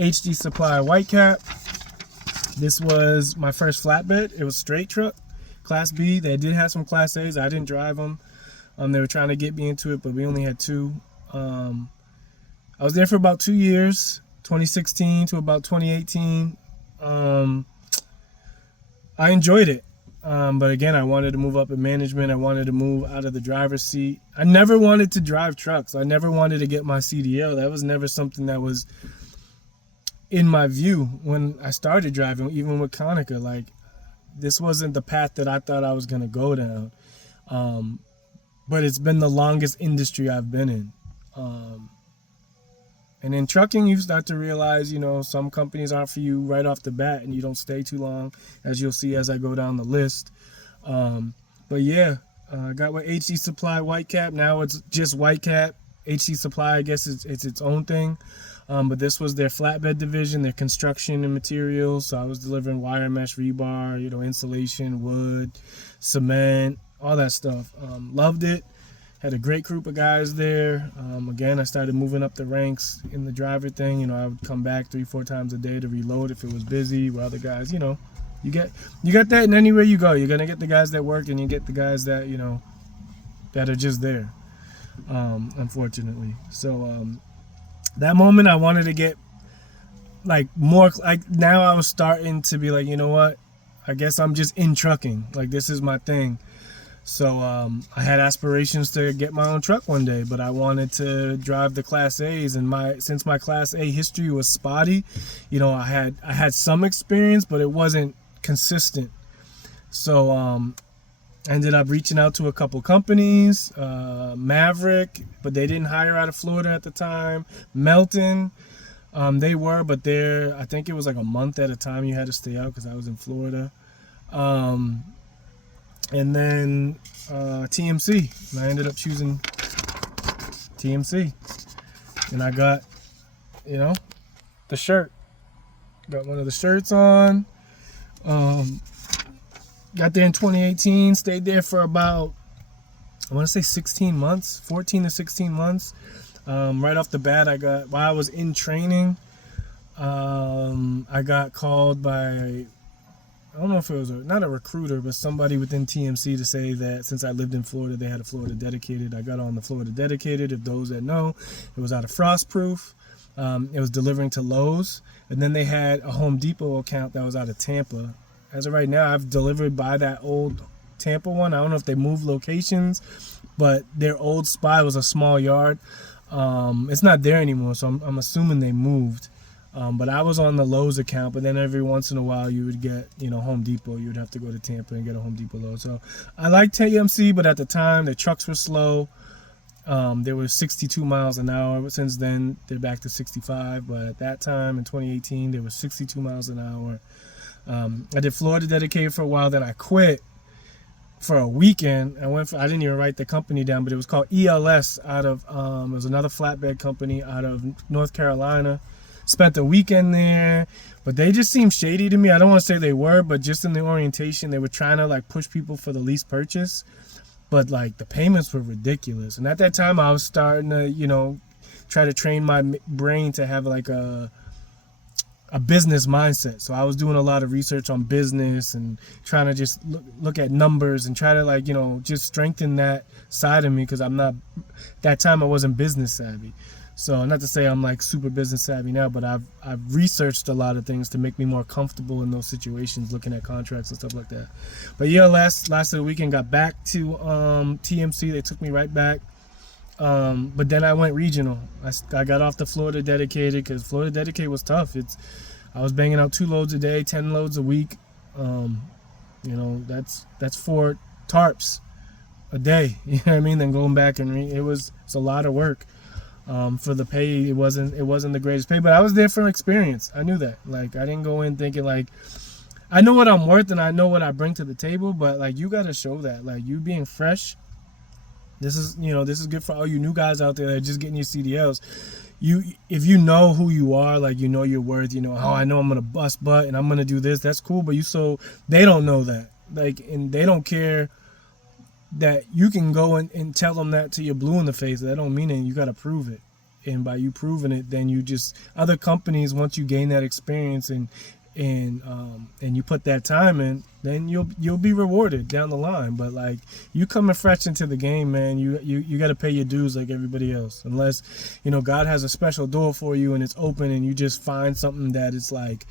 HD Supply White Cap. This was my first flatbed. It was straight truck, Class B. They did have some Class A's. I didn't drive them. They were trying to get me into it, but we only had two. I was there for about 2 years, 2016 to about 2018. I enjoyed it. But again, I wanted to move up in management. I wanted to move out of the driver's seat. I never wanted to drive trucks. I never wanted to get my CDL. That was never something that was in my view when I started driving, even with Konica. Like, this wasn't the path that I thought I was going to go down. But it's been the longest industry I've been in. And in trucking, you start to realize, some companies aren't for you right off the bat, and you don't stay too long, as you'll see as I go down the list. But yeah, I got with HD Supply White Cap. Now it's just White Cap. HD Supply, I guess it's its own thing. But this was their flatbed division, their construction and materials. So I was delivering wire mesh, rebar, insulation, wood, cement, all that stuff. Loved it. Had a great group of guys there. Again, I started moving up the ranks in the driver thing. I would come back 3-4 times a day to reload if it was busy. Where other guys, you get that in anywhere you go. You're gonna get the guys that work, and you get the guys that that are just there. Unfortunately, so that moment I wanted to get more. Now I was starting to be like, you know what? I guess I'm just in trucking. Like, this is my thing. So I had aspirations to get my own truck one day, but I wanted to drive the Class A's, and since my Class A history was spotty, I had some experience, but it wasn't consistent. So I ended up reaching out to a couple companies, Maverick, but they didn't hire out of Florida at the time. Melton, they were, but I think it was like a month at a time you had to stay out because I was in Florida. And then TMC, and I ended up choosing TMC, and I got the shirt, got one of the shirts on. Got there in 2018, stayed there for about, I want to say 16 months, 14 to 16 months. Right off the bat, while I was in training, I got called by, I don't know if it was not a recruiter, but somebody within TMC to say that since I lived in Florida, they had a Florida Dedicated. I got on the Florida Dedicated. If those that know, it was out of Frostproof. It was delivering to Lowe's. And then they had a Home Depot account that was out of Tampa. As of right now, I've delivered by that old Tampa one. I don't know if they moved locations, but their old spot was a small yard. It's not there anymore, so I'm assuming they moved. But I was on the Lowe's account, but then every once in a while you would get, Home Depot. You would have to go to Tampa and get a Home Depot load. So I liked TMC, but at the time the trucks were slow. They were 62 miles an hour. Since then, they're back to 65. But at that time in 2018, they were 62 miles an hour. I did Florida Dedicated for a while. Then I quit for a weekend. I didn't even write the company down, but it was called ELS out of, it was another flatbed company out of North Carolina. Spent the weekend there, but they just seemed shady to me. I don't want to say they were, but just in the orientation, they were trying to push people for the lease purchase, but the payments were ridiculous. And at that time, I was starting to try to train my brain to have a business mindset. So I was doing a lot of research on business and trying to just look at numbers and try to just strengthen that side of me, because that time I wasn't business savvy. So not to say I'm super business savvy now, but I've researched a lot of things to make me more comfortable in those situations, looking at contracts and stuff like that. But yeah, last of the weekend, got back to TMC. They took me right back. But then I went regional. I got off the Florida Dedicated because Florida Dedicated was tough. I was banging out 2 loads a day, 10 loads a week. That's 4 tarps a day. You know what I mean? Then going back and it's a lot of work. For the pay, it wasn't the greatest pay, but I was there for experience. I knew that. I didn't go in thinking I know what I'm worth and I know what I bring to the table, but you got to show that. You being fresh, this is good for all you new guys out there that are just getting your CDLs. If you know who you are, your worth, I know I'm gonna bust butt and I'm gonna do this. That's cool, but they don't know that. And they don't care that you can go and tell them that till you're blue in the face. That don't mean it. You got to prove it. and by you proving it, then you just, other companies, once you gain that experience and you put that time in, then you'll be rewarded down the line. But like, you coming fresh into the game, man, you got to pay your dues like everybody else, unless God has a special door for you and it's open and you just find something that is like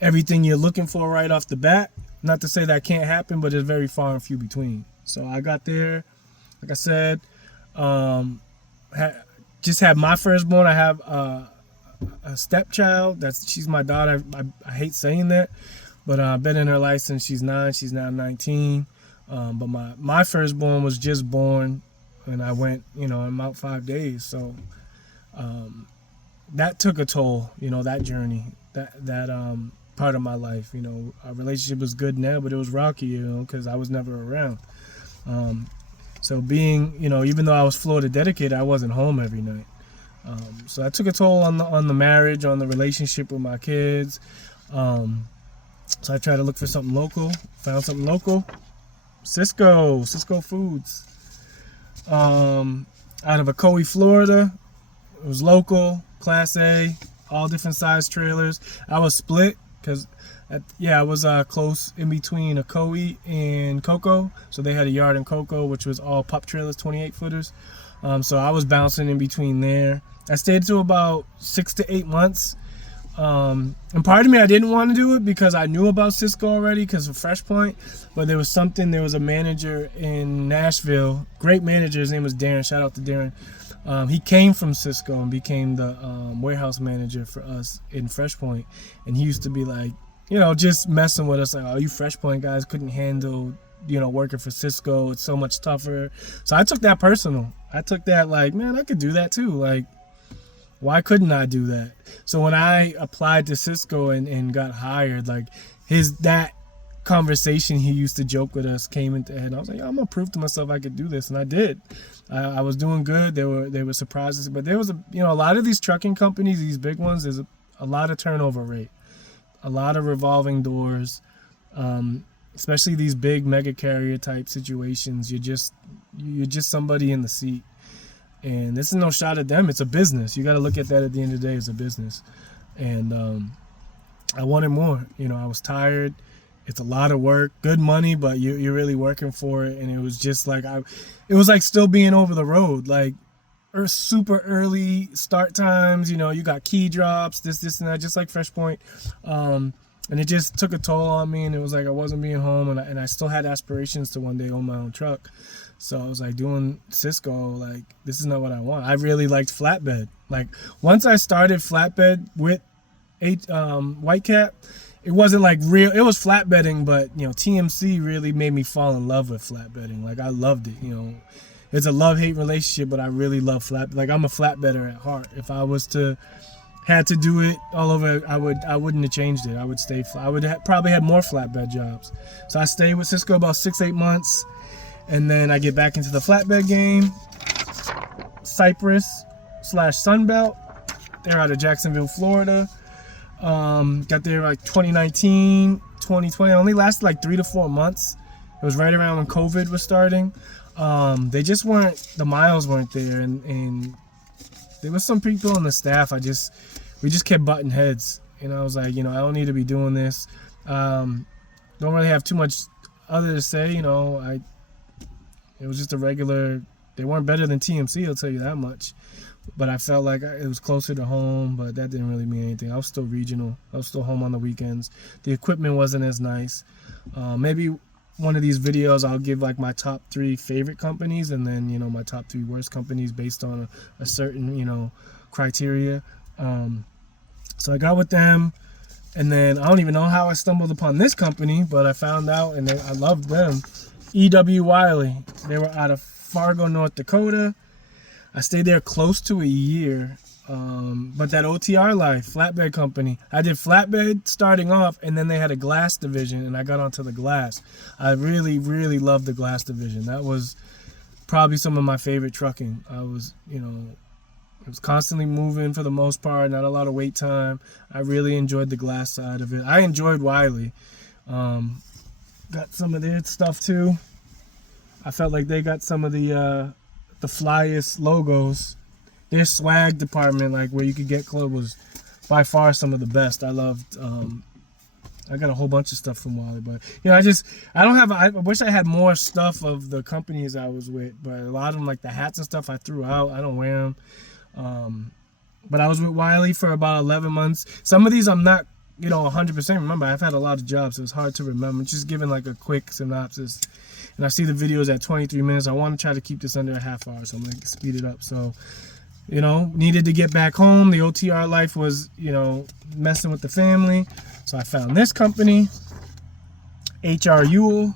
everything you're looking for right off the bat. Not to say that can't happen, but it's very far and few between. So I got there, like I said, just had my firstborn. I have a stepchild. She's my daughter. I hate saying that, but I've been in her life since she's 9. She's now 19. But my firstborn was just born, and I went, in about 5 days. So that took a toll. That journey, that part of my life. Our relationship was good now, but it was rocky. Because I was never around. So being, even though I was Florida dedicated, I wasn't home every night. So that took a toll on the marriage, on the relationship with my kids. So I tried to look for something local. Found something local. Cisco Foods. Out of Ocoee, Florida. It was local, Class A, all different size trailers. I was split because, I was close in between Ocoee and Cocoa. So they had a yard in Cocoa, which was all pup trailers, 28-footers. So I was bouncing in between there. I stayed to about 6 to 8 months. And part of me, I didn't want to do it because I knew about Cisco already because of Fresh Point. But there was a manager in Nashville, great manager. His name was Darren. Shout out to Darren. He came from Cisco and became the warehouse manager for us in Fresh Point. And he used to be like, just messing with us. Like, oh, you Fresh Point guys couldn't handle, working for Cisco. It's so much tougher. So I took that personal. I took that like, man, I could do that too. Like, why couldn't I do that? So when I applied to Cisco and got hired, like that conversation he used to joke with us came into head. I was like, I'm gonna prove to myself I could do this, and I did. I was doing good. There were surprises, but there was a lot of these trucking companies, these big ones. There's a lot of turnover rate, a lot of revolving doors. Especially these big mega carrier type situations. You're just somebody in the seat. And this is no shot at them. It's a business. You got to look at that at the end of the day as a business. And I wanted more. I was tired. It's a lot of work, good money, but you're really working for it. And it was just like it was like still being over the road, like super early start times. You got key drops, this and that, just like Fresh Point. And it just took a toll on me. And it was like I wasn't being home, and I still had aspirations to one day own my own truck. So I was like, doing Cisco, like, this is not what I want. I really liked flatbed. Like, once I started flatbed with Whitecap, it wasn't like real. It was flatbedding, but, TMC really made me fall in love with flatbedding. Like, I loved it, It's a love-hate relationship, but I really love flat. Like, I'm a flatbedder at heart. If I was to had to do it all over, I wouldn't have changed it. I would stay. I would probably have more flatbed jobs. So I stayed with Cisco about 6-8 months. And then I get back into the flatbed game. Cypress/Sunbelt. They're out of Jacksonville, Florida. Got there like 2019, 2020. It only lasted like 3 to 4 months. It was right around when COVID was starting. They just weren't, the miles weren't there. And there was some people on the staff, we just kept butting heads. And I was like, I don't need to be doing this. Don't really have too much other to say, It was just a regular, they weren't better than TMC, I'll tell you that much. But I felt like it was closer to home, but that didn't really mean anything. I was still regional. I was still home on the weekends. The equipment wasn't as nice. Maybe one of these videos I'll give like my top 3 favorite companies and then, my top 3 worst companies based on a certain, criteria. So I got with them. And then I don't even know how I stumbled upon this company, but I found out and I loved them. E.W. Wiley. They were out of Fargo, North Dakota. I stayed there close to a year. But that OTR life, flatbed company, I did flatbed starting off, and then they had a glass division, and I got onto the glass. I really, really loved the glass division. That was probably some of my favorite trucking. I was, it was constantly moving for the most part, not a lot of wait time. I really enjoyed the glass side of it. I enjoyed Wiley. Got some of their stuff too. I felt like they got some of the flyest logos. their swag department, like where you could get clothes, was by far some of the best. I loved. I got a whole bunch of stuff from Wally, but I wish I had more stuff of the companies I was with, but a lot of them, like the hats and stuff, I threw out. I don't wear them. But I was with Wiley for about 11 months. Some of these I'm not, 100% remember. I've had a lot of jobs, so it's hard to remember. Just giving like a quick synopsis. And I see the videos at 23 minutes. I want to try to keep this under a half hour, so I'm going to speed it up. So, needed to get back home. The OTR life was, messing with the family. So I found this company, HR Ewell.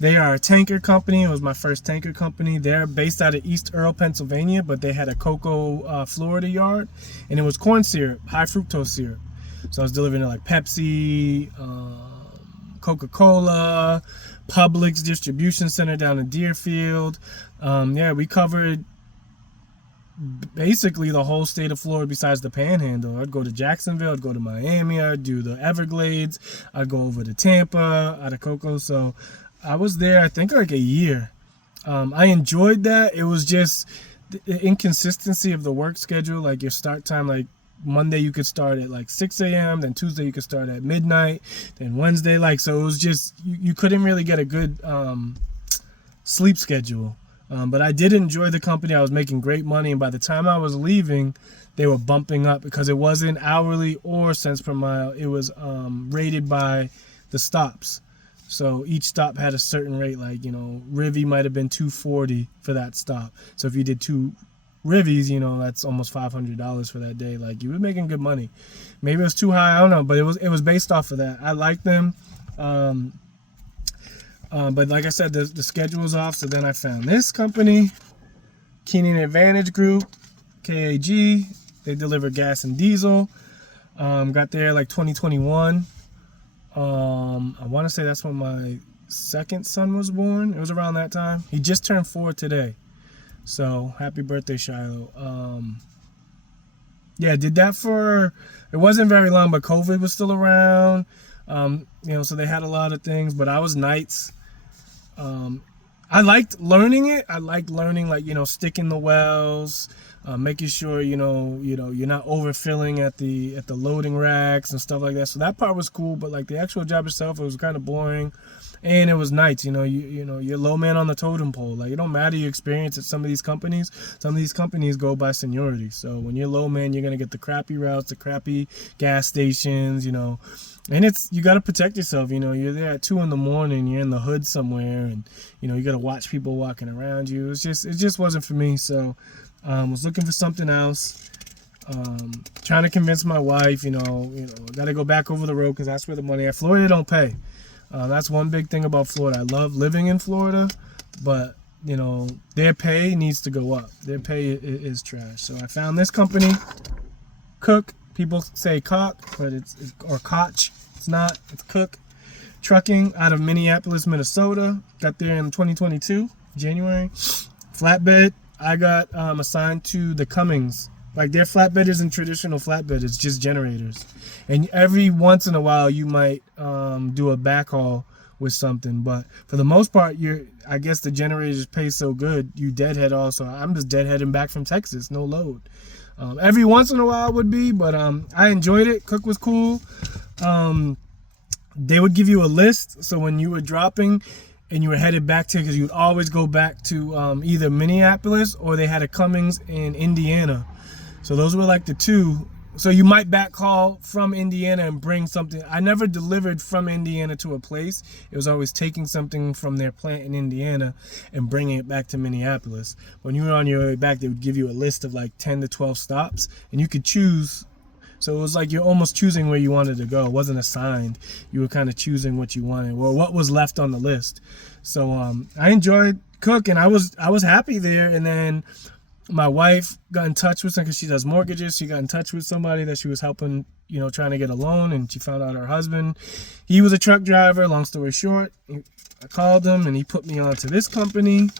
They are a tanker company. It was my first tanker company. They're based out of East Earl, Pennsylvania, but they had a Cocoa, Florida yard, and it was corn syrup, high fructose syrup. So I was delivering to like Pepsi, Coca-Cola, Publix distribution center down in Deerfield. We covered basically the whole state of Florida besides the Panhandle. I'd go to Jacksonville, I'd go to Miami, I'd do the Everglades, I'd go over to Tampa, out of Cocoa. So I was there, I think, like a year. I enjoyed that. It was just the inconsistency of the work schedule. Like your start time, like Monday you could start at like 6 a.m. Then Tuesday you could start at midnight. Then Wednesday, so it was just, you couldn't really get a good sleep schedule. But I did enjoy the company. I was making great money. And by the time I was leaving, they were bumping up because it wasn't hourly or cents per mile. It was rated by the stops. So each stop had a certain rate, like, Rivy might have been $240 for that stop. So if you did 2 Rivies, that's almost $500 for that day. Like, you were making good money. Maybe it was too high, I don't know, but it was based off of that. I liked them. But like I said, the schedule was off. So then I found this company, Keenan Advantage Group, KAG. They deliver gas and diesel. Got there like 2021. I want to say that's when my second son was born. It was around that time. He just turned 4 today. So happy birthday, Shiloh. Did that it wasn't very long, but COVID was still around. So they had a lot of things, but I was nights. I liked learning it. I liked learning, sticking the wells, making sure, you're not overfilling at the loading racks and stuff like that. So that part was cool, but like the actual job itself, it was kind of boring. And it was nights, you're low man on the totem pole. Like, it don't matter your experience at some of these companies. Some of these companies go by seniority. So when you're low man, you're going to get the crappy routes, the crappy gas stations, and you got to protect yourself. You're there at 2 a.m, you're in the hood somewhere, and, you got to watch people walking around you. It just wasn't for me. So was looking for something else. Trying to convince my wife, got to go back over the road because that's where the money at. Florida don't pay. That's one big thing about Florida. I love living in Florida, but, their pay needs to go up. Their pay is trash. So I found this company, Cook. People say Cock, but or Koch. It's not. It's Cook Trucking out of Minneapolis, Minnesota. Got there in 2022, January. Flatbed. I got assigned to the Cummins. Like, their flatbed isn't traditional flatbed. It's just generators. And every once in a while, you might do a backhaul with something. But for the most part, I guess the generators pay so good, you deadhead also. I'm just deadheading back from Texas, no load. Every once in a while would be, but I enjoyed it. Cook was cool. They would give you a list. So when you were dropping and you were headed back to, because you would always go back to either Minneapolis or they had a Cummins in Indiana. So those were like the two. So you might backhaul from Indiana and bring something. I never delivered from Indiana to a place. It was always taking something from their plant in Indiana and bringing it back to Minneapolis. When you were on your way back, they would give you a list of like 10 to 12 stops, and you could choose. So it was like you're almost choosing where you wanted to go. It wasn't assigned. You were kind of choosing what you wanted, or what was left on the list. So I enjoyed Cook, and I was happy there. And then my wife got in touch with, because she does mortgages, she got in touch with somebody that she was helping, trying to get a loan, and she found out her husband, he was a truck driver. Long story short, I called him and he put me on to this company.